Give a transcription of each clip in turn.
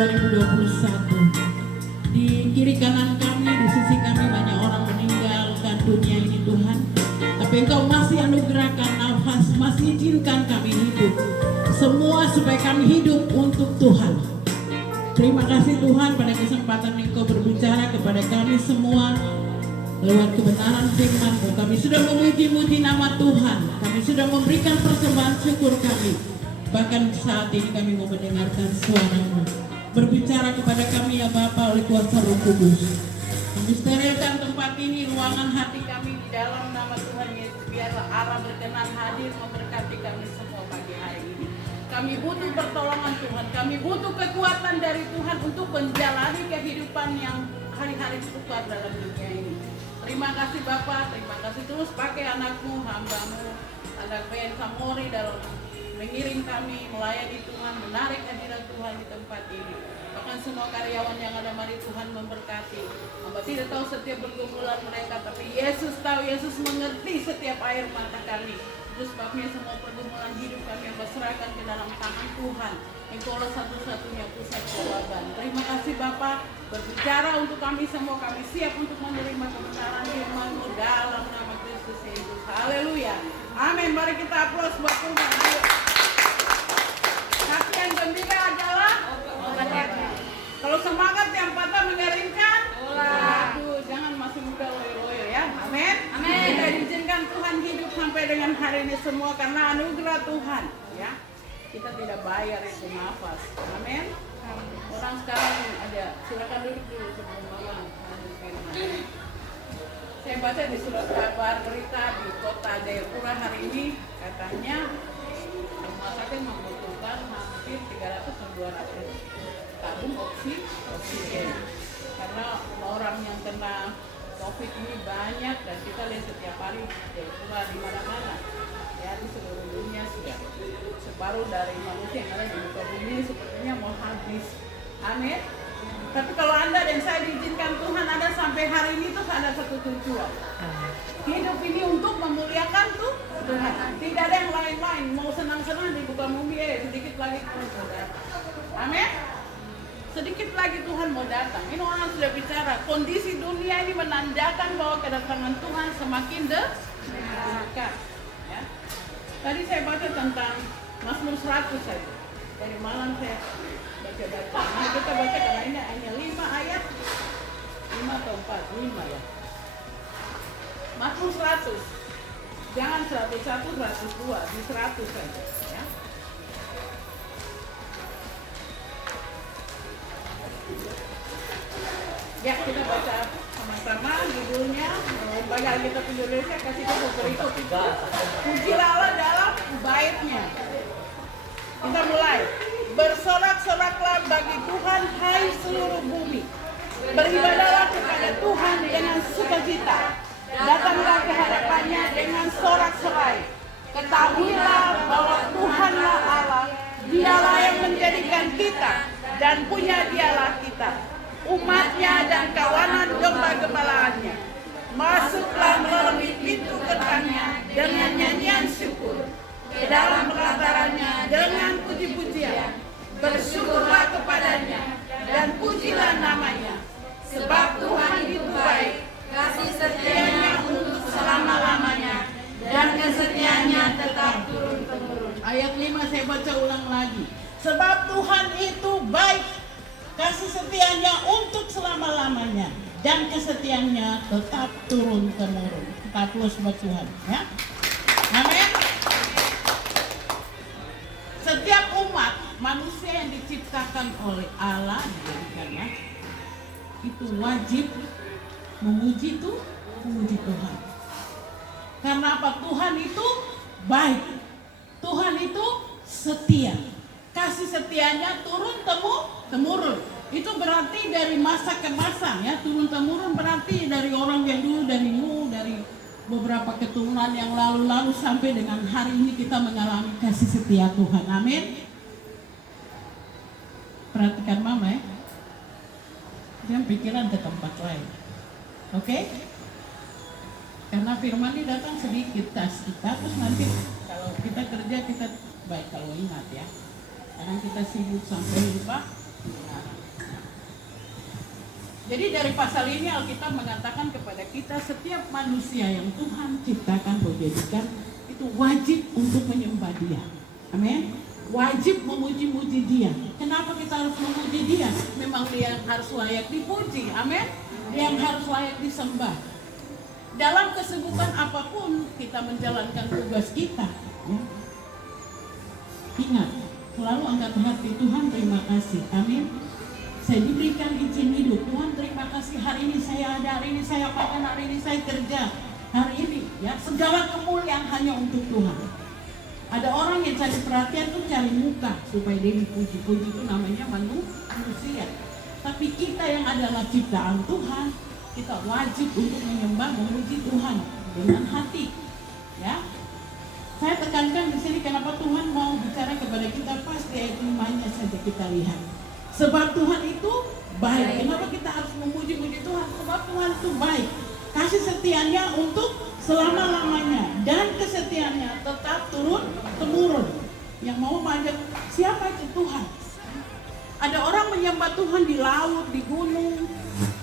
2021. Di kiri kanan kami, di sisi kami banyak orang meninggalkan dunia ini Tuhan. Tapi Engkau masih anugerahkan nafas, masih izinkan kami hidup. Semua supaya kami hidup untuk Tuhan. Terima kasih Tuhan pada kesempatan Engkau berbicara kepada kami semua lewat kebenaran firman-Mu. Kami sudah memuji-muji nama Tuhan. Kami sudah memberikan persembahan syukur kami. Bahkan saat ini kami mau mendengarkan suara-Mu. Berbicara kepada kami ya Bapa oleh kuasa Roh Kudus. Kami sterilkan tempat ini, ruangan hati kami di dalam nama Tuhan Yesus. Biarlah Allah berkenan hadir memberkati kami semua pagi hari ini. Kami butuh pertolongan Tuhan. Kami butuh kekuatan dari Tuhan untuk menjalani kehidupan yang hari-hari sukar dalam dunia ini. Terima kasih Bapa, terima kasih terus pakai anakmu, hamba-Mu, anak Ben Samori dalam mengiring kami, melayani Tuhan, menarik hadirat Tuhan di tempat ini. Bahkan semua karyawan yang ada, mari Tuhan memberkati. Hamba tidak tahu setiap pergumulan mereka, tapi Yesus tahu, Yesus mengerti setiap air mata kami. Terus sebabnya semua pergumulan hidup kami yang berserahkan ke dalam tangan Tuhan. Engkaulah satu-satunya pusat jawaban. Terima kasih Bapa, berbicara untuk kami semua, kami siap untuk menerima kebenaran firman-Mu dalam nama Kristus Yesus. Haleluya. Amin. Mari kita aplaus buat Tuhan. Hati yang gembira adalah obat hati. Kalau semangat yang patah mengeringkan, aduh, jangan masih muda loyo-loyo ya. Amin. Amin. Kita izinkan Tuhan hidup sampai dengan hari ini semua karena anugerah Tuhan. Ya, kita tidak bayar itu nafas. Amin. Orang sekarang ada, silakan duduk dulu sebelum mama. Saya baca di surat kabar berita di kota Jayapura hari ini katanya rumah sakit membutuhkan hampir 300 atau 200 tabung oksigen karena orang yang kena COVID ini banyak dan kita lihat setiap hari Jayapura di mana-mana ya, di seluruh dunia sudah separuh dari manusia yang ada di muka bumi sepertinya mau habis. Amin. Tapi kalau Anda dan saya diizinkan Tuhan ada sampai hari ini tuh ada satu tujuan. Hidup ini untuk memuliakan tuh Tuhan. Tidak ada yang lain-lain. Mau senang-senang di muka bumi sedikit lagi Tuhan mau datang. Amin. Sedikit lagi Tuhan mau datang. Ini orang sudah bicara. Kondisi dunia ini menandakan bahwa kedatangan Tuhan semakin dekat. Ya. Tadi saya baca tentang Mazmur 100 saja. Dari malam saya baca. Nah, kita baca karena ini hanya 5 ayat. 5 atau 4? 5 ya. Mazmur 100. Jangan 101, 102, di 100 saja. Ya. Ya, kita baca sama-sama judulnya. Lembaga Alkitab Indonesia kasih kita berikut. Pujilah Allah dalam baitnya. Kita mulai. Bersorak-soraklah bagi Tuhan, hai seluruh bumi. Beribadahlah kepada Tuhan dengan sukacita. Datanglah ke hadapannya dengan sorak-sorai. Ketahuilah bahwa Tuhanlah Allah. Dialah yang menjadikan kita dan punya dialah kita, umatnya dan kawanan domba gembalaannya. Masuklah melalui pintu gerbangnya dengan nyanyian syukur, ke dalam pelatarannya dengan puji-pujian. Bersyukurlah kepadanya dan pujilah namanya, sebab Tuhan itu baik, kasih setianya untuk selama-lamanya, dan kesetiaannya tetap turun-temurun. Ayat 5 saya baca ulang lagi. Sebab Tuhan itu baik, kasih setianya untuk selama-lamanya, dan kesetiaannya tetap turun-temurun. Kita aplaus buat Tuhan ya. Amin. Setiap umat manusia yang diciptakan oleh Allah dijadikanlah itu wajib memuji Tuhan. Karena apa? Tuhan itu baik. Tuhan itu setia. Kasih setianya turun temurun. Itu berarti dari masa ke masa ya. Turun temurun berarti dari orang yang dulu, dari beberapa keturunan yang lalu sampai dengan hari ini kita mengalami kasih setia Tuhan. Amin. Perhatikan mama ya. Jangan pikiran ke tempat lain. Oke? Karena firman ini datang sedikit tas kita, terus nanti kalau kita kerja kita baik kalau ingat ya. Kadang kita sibuk sampai lupa Jadi dari pasal ini Alkitab mengatakan kepada kita setiap manusia yang Tuhan ciptakan atau jadikan itu wajib untuk menyembah Dia. Amin. Wajib memuji-muji Dia. Kenapa kita harus memuji Dia? Memang Dia yang harus layak dipuji. Amin. Dia yang harus layak disembah. Dalam kesibukan apapun kita menjalankan tugas kita. Ya. Ingat, selalu angkat hati Tuhan, terima kasih. Amin. Saya diberikan izin hidup. Tuhan terima kasih, hari ini saya ada, hari ini saya makan, hari ini saya kerja, hari ini ya segala kemuliaan hanya untuk Tuhan. Ada orang yang cari perhatian tuh cari muka supaya dia dipuji. Puji itu namanya manusia. Tapi kita yang adalah ciptaan Tuhan, kita wajib untuk menyembah, memuji Tuhan dengan hati. Ya, saya tekankan di sini kenapa Tuhan mau bicara kepada kita, pas di ayat 5-nya saja kita lihat. Sebab Tuhan itu baik. Kenapa kita harus memuji-muji Tuhan? Sebab Tuhan itu baik. Kasih setianya untuk selama-lamanya. Dan kesetiaannya tetap turun-temurun. Yang mau mengajak, siapa itu Tuhan? Ada orang menyembah Tuhan di laut, di gunung.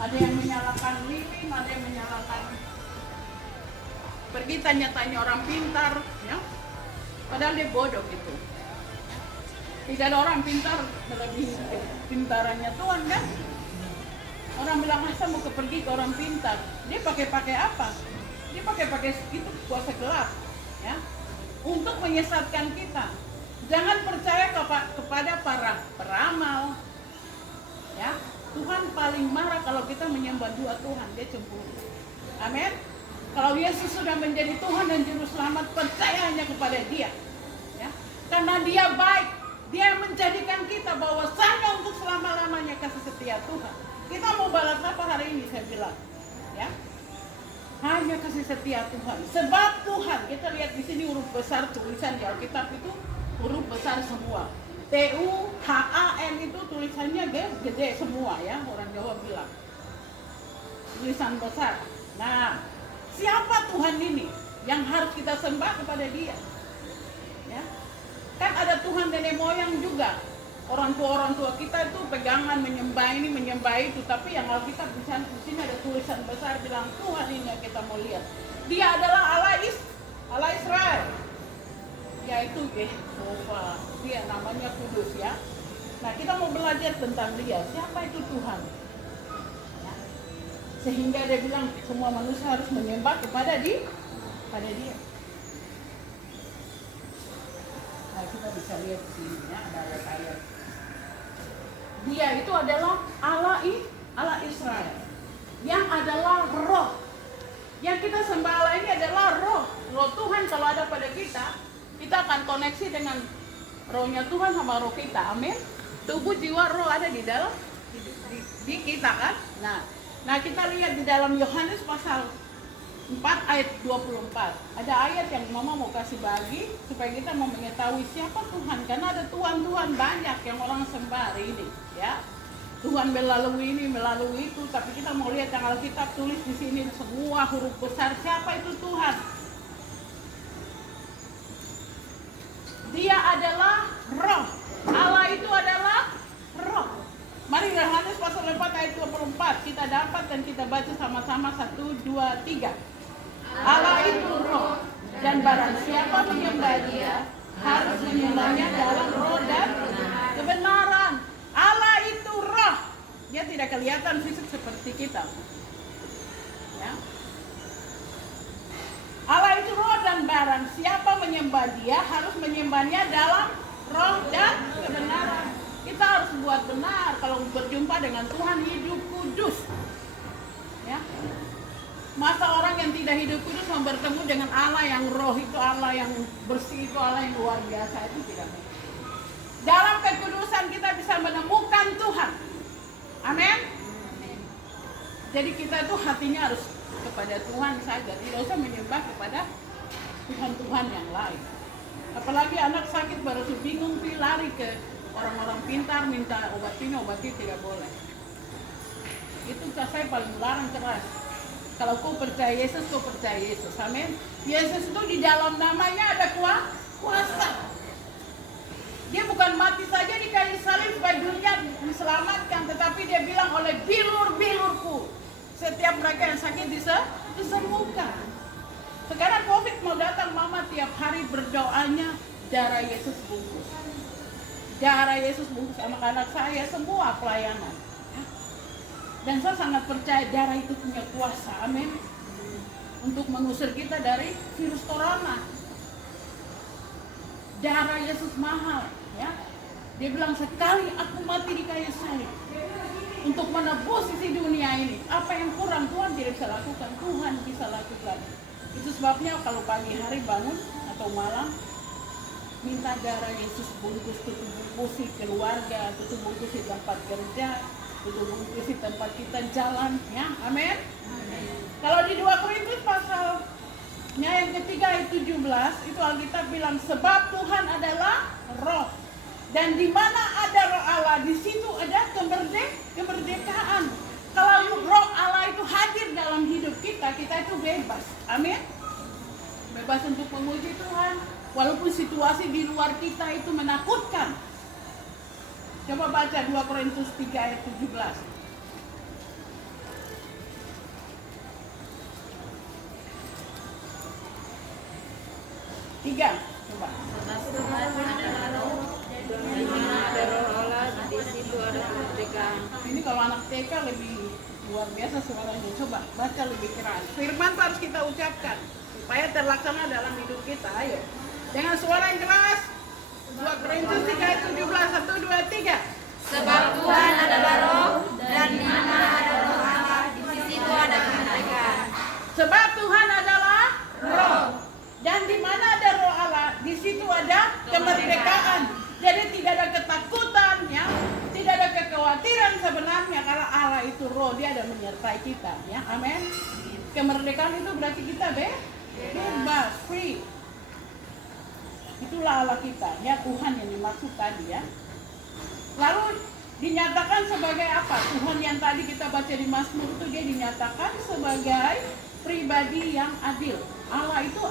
Ada yang menyalakan lilin, ada yang menyalakan. Pergi tanya-tanya orang pintar. Ya? Padahal dia bodoh gitu. Tidak ada orang pintar melebihi pintarannya Tuhan kan? Orang bilang masa mau pergi ke orang pintar, dia pakai apa? Dia pakai itu kuasa gelap, ya, untuk menyesatkan kita. Jangan percaya kepada para peramal, ya. Tuhan paling marah kalau kita menyembah dua Tuhan, dia cemburu. Amin. Kalau Yesus sudah menjadi Tuhan dan Juru Selamat, percaya hanya kepada Dia, ya, karena Dia baik. Dia menjadikan kita bahwasanya untuk selama-lamanya kasih setia Tuhan. Kita mau balas apa hari ini saya bilang, ya? Hanya kasih setia Tuhan. Sebab Tuhan, kita lihat di sini huruf besar tulisan di Alkitab itu huruf besar semua. TUHAN itu tulisannya gede semua ya, orang Jawa bilang. Tulisan besar. Nah, siapa Tuhan ini yang harus kita sembah kepada Dia? Ya. Kan ada Tuhan nenek moyang juga. Orang tua kita itu pegangan menyembah ini, menyembah itu. Tapi yang Alkitab di sini ada tulisan besar bilang Tuhan ini yang kita mau lihat. Dia adalah Allah Israel. Yaitu Yehova. Dia namanya kudus ya. Nah kita mau belajar tentang Dia. Siapa itu Tuhan? Ya. Sehingga dia bilang semua manusia harus menyembah kepada Dia. Nah, kita bisa lihat di sini ya, ada ayat-ayat. Dia itu adalah Allah Israel, yang adalah roh. Yang kita sembah Allah ini adalah roh. Roh Tuhan kalau ada pada kita akan koneksi dengan rohnya Tuhan sama roh kita. Amin. Tubuh, jiwa, roh ada di dalam di kita kan. Nah kita lihat di dalam Yohanes pasal 4 ayat 24. Ada ayat yang Mama mau kasih bagi supaya kita mau mengetahui siapa Tuhan. Karena ada Tuhan banyak yang orang sembah hari ini, ya. Tuhan melalui ini, melalui itu, tapi kita mau lihat yang Alkitab tulis di sini semua huruf besar siapa itu Tuhan. Dia adalah roh. Allah itu adalah roh. Mari Yohanes pasal 4 ayat 24 kita dapat dan kita baca sama-sama 1, 2, 3. Allah itu roh, dan barang siapa menyembah Dia harus menyembahnya dalam roh dan kebenaran. Allah itu roh. Dia tidak kelihatan fisik seperti kita. Ya. Allah itu roh dan barang siapa menyembah Dia harus menyembahnya dalam roh dan kebenaran. Kita harus buat benar kalau berjumpa dengan Tuhan, hidup kudus. Ya. Masa orang yang tidak hidup kudus mau bertemu dengan Allah yang roh itu, Allah yang bersih itu, Allah yang luar biasa itu tidak mungkin. Dalam kekudusan kita bisa menemukan Tuhan. Amin. Jadi kita itu hatinya harus kepada Tuhan saja, tidak usah menyembah kepada Tuhan-Tuhan yang lain. Apalagi anak sakit baru bingung lari ke orang-orang pintar minta obati tidak boleh. Itu saya paling larang keras. Kalau kau percaya Yesus, kau percaya Yesus. Amin. Yesus itu di dalam namanya ada kuasa. Dia bukan mati saja di kayu salib supaya dunia disembuhkan. Sekarang COVID mau datang, mama tiap hari berdoanya darah Yesus bungkus. Darah Yesus bungkus anak-anak saya semua pelayanan. Dan saya sangat percaya darah itu punya kuasa, amin, untuk mengusir kita dari virus corona. Darah Yesus mahal, ya. Dia bilang sekali aku mati di kayu salib untuk menebus isi dunia ini. Apa yang kurang Tuhan tidak bisa lakukan, Tuhan bisa lakukan. Itu sebabnya kalau pagi hari bangun atau malam, minta darah Yesus bungkus, tutup bungkusi keluarga, tutup bungkusi tempat kerja, tutup bungkusi tempat kita jalan, ya, amin. Kalau di 2 Korintus pasalnya yang ketiga ayat 17 itu Alkitab bilang sebab Tuhan adalah roh. Dan di mana ada roh Allah, di situ ada kemerdekaan. Kalau roh Allah itu hadir dalam hidup kita, kita itu bebas. Amin. Bebas untuk memuji Tuhan, walaupun situasi di luar kita itu menakutkan. Coba baca 2 Korintus 3 ayat 17. 3, coba. Sebab Tuhan adalah roh, di mana ada roh Allah, di situ ada kemerdekaan. Ini kalau anak TK lebih luar biasa suaranya. Coba baca lebih keras. Firman itu harus kita ucapkan supaya terlaksana dalam hidup kita. Ayo, dengan suara yang keras. 2 Korintus 3 ayat 17. 1, 2, 3. Sebab Tuhan adalah roh, dan di mana ada roh Allah, di situ ada kemerdekaan. Sebab Tuhan adalah roh, dan di mana ada roh Allah, di situ ada kemerdekaan. Jadi tidak ada ketakutan, ya, tidak ada kekhawatiran sebenarnya karena Allah itu roh, dia ada menyertai kita, ya, amin. Kemerdekaan itu berarti kita bebas, free. Itulah Allah kita, ya, Tuhan yang dimaksud tadi, ya. Lalu dinyatakan sebagai apa? Tuhan yang tadi kita baca di Mazmur itu dia dinyatakan sebagai pribadi yang adil. Allah itu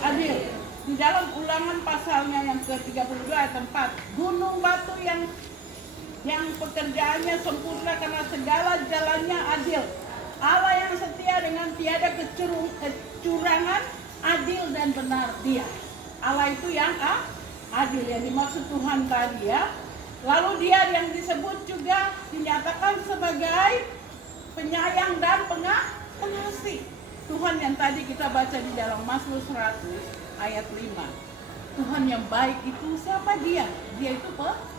adil. Di dalam Ulangan pasalnya yang ke-32 ayat 4, gunung batu yang pekerjaannya sempurna karena segala jalannya adil. Allah yang setia dengan tiada kecurangan, adil dan benar dia. Allah itu yang adil, yang dimaksud Tuhan tadi, ya. Lalu dia yang disebut juga dinyatakan sebagai penyayang dan pengasih. Tuhan yang tadi kita baca di dalam Mazmur 100 ayat 5. Tuhan yang baik itu siapa dia? Dia itu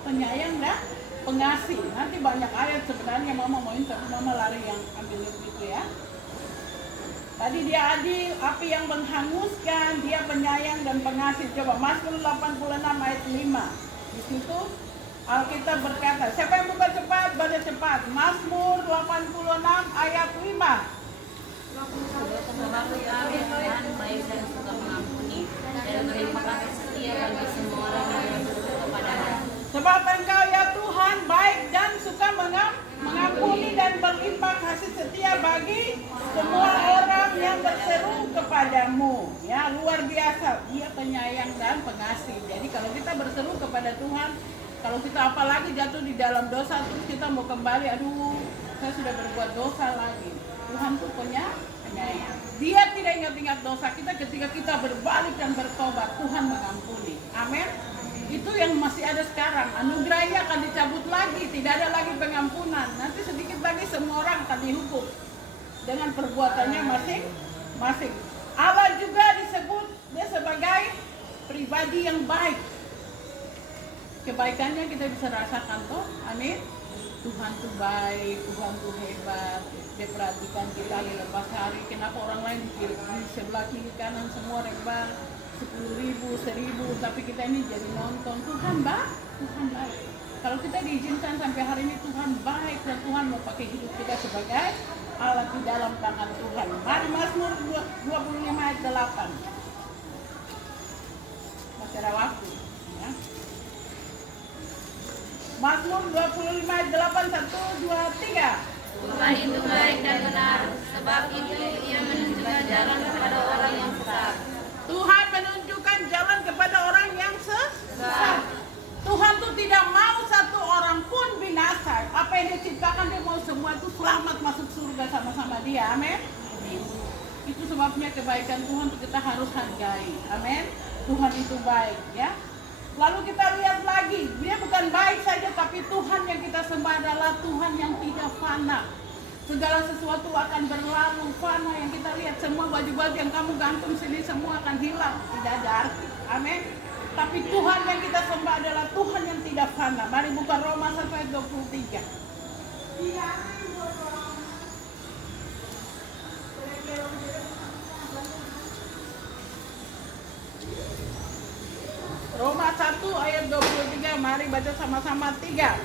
penyayang dan pengasih. Nanti banyak ayat sebenarnya mama mauin, tapi mama lari yang ambil itu, ya. Tadi dia adil, api yang menghanguskan, dia penyayang dan pengasih. Coba Mazmur 86 ayat 5. Di situ Alkitab berkata, siapa yang buka cepat, baca cepat. Mazmur 86 ayat 5. Sebab kami Tuhan baik dan suka mengampuni, dan berlimpah kasih setia bagi semua orang yang berseru kepada-Nya. Sebab Engkau ya Tuhan baik dan suka mengampuni dan berlimpah kasih setia bagi semua orang yang berseru kepadamu. Ya, luar biasa. Dia penyayang dan pengasih. Jadi kalau kita berseru kepada Tuhan, kalau kita apalagi jatuh di dalam dosa terus kita mau kembali, aduh saya sudah berbuat dosa lagi. Tuhan tuh penyayang. Dia tidak ingat-ingat dosa kita ketika kita berbalik dan bertobat. Tuhan mengampuni. Amin. Itu yang masih ada sekarang. Anugerahnya akan dicabut lagi. Tidak ada lagi pengampunan. Nanti sedikit lagi semua orang akan dihukum dengan perbuatannya masing-masing. Allah juga disebut dia sebagai pribadi yang baik. Kebaikannya kita bisa rasakan toh. Amin. Tuhan tuh baik, Tuhan tuh hebat. Dia perhatikan kita lepas hari. Kenapa orang lain di sebelah kiri kanan semua rebah 10.000, 1.000, tapi kita ini jadi nonton. Tuhan baik. Kalau kita diizinkan sampai hari ini Tuhan baik dan Tuhan mau pakai hidup kita sebagai alat di dalam tangan Tuhan. Mari Mazmur 25 ayat 8. Masih ada waktu, ya. Mazmur 25 ayat 8, 1, 2, 3. Tuhan itu baik dan benar, sebab itu Ia menunjukkan jalan kepada orang yang sesat. Tuhan menunjukkan jalan kepada orang yang sesat. Tuhan tuh tidak mau satu orang pun binasa. Apa yang Dia ciptakan Dia mau semua itu selamat masuk surga sama-sama Dia. Amin. sebabnya kebaikan Tuhan kita harus hargai. Amin. Tuhan itu baik ya. Lalu kita lihat lagi, dia bukan baik saja, tapi Tuhan yang kita sembah adalah Tuhan yang tidak fana. Segala sesuatu akan berlalu, fana yang kita lihat, semua baju-baju yang kamu gantung sini semua akan hilang, tidak ada arti. Amin. Tapi Tuhan yang kita sembah adalah Tuhan yang tidak fana. Mari buka Roma 1 ayat 23. Roma 1 ayat 23, mari baca sama-sama 3.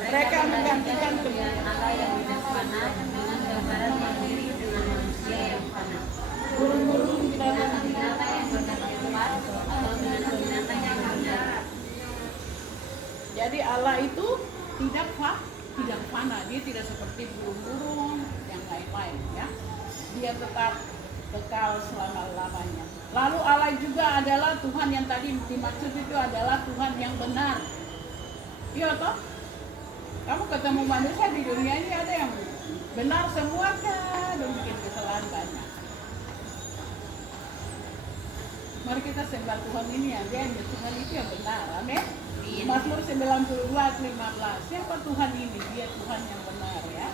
Mereka menggantikan kemuliaan Allah yang tidak fana dengan gambaran mandiri dengan manusia yang fana. burung-burung binatang. Binatang yang berkepala atau binatang yang berdarah. Jadi Allah itu tidak fana, dia tidak seperti burung-burung yang lain-lain ya. Dia tetap kekal selama-lamanya. Lalu Allah juga adalah Tuhan yang tadi dimaksud itu adalah Tuhan yang benar. Iya toh? Kamu ketemu manusia di dunia ini ada yang benar semua kan, dan bikin kesalahan banyak. Mari kita sembah Tuhan ini aja, Tuhan itu yang benar, amin. Mazmur 92 ayat 15. Siapa Tuhan ini? Dia Tuhan yang benar ya.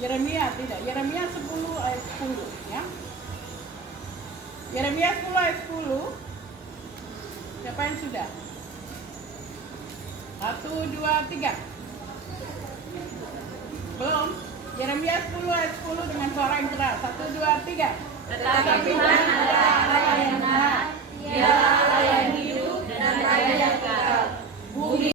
Yeremia tidak. Yeremia 10 ayat 10 ya. Yeremia 10 ayat 10. Siapa yang sudah? 1, 2, 3. Belum? Yeremia 10 ayat 10 dengan suara yang keras. 1, 2, 3. Tetapi Tuhan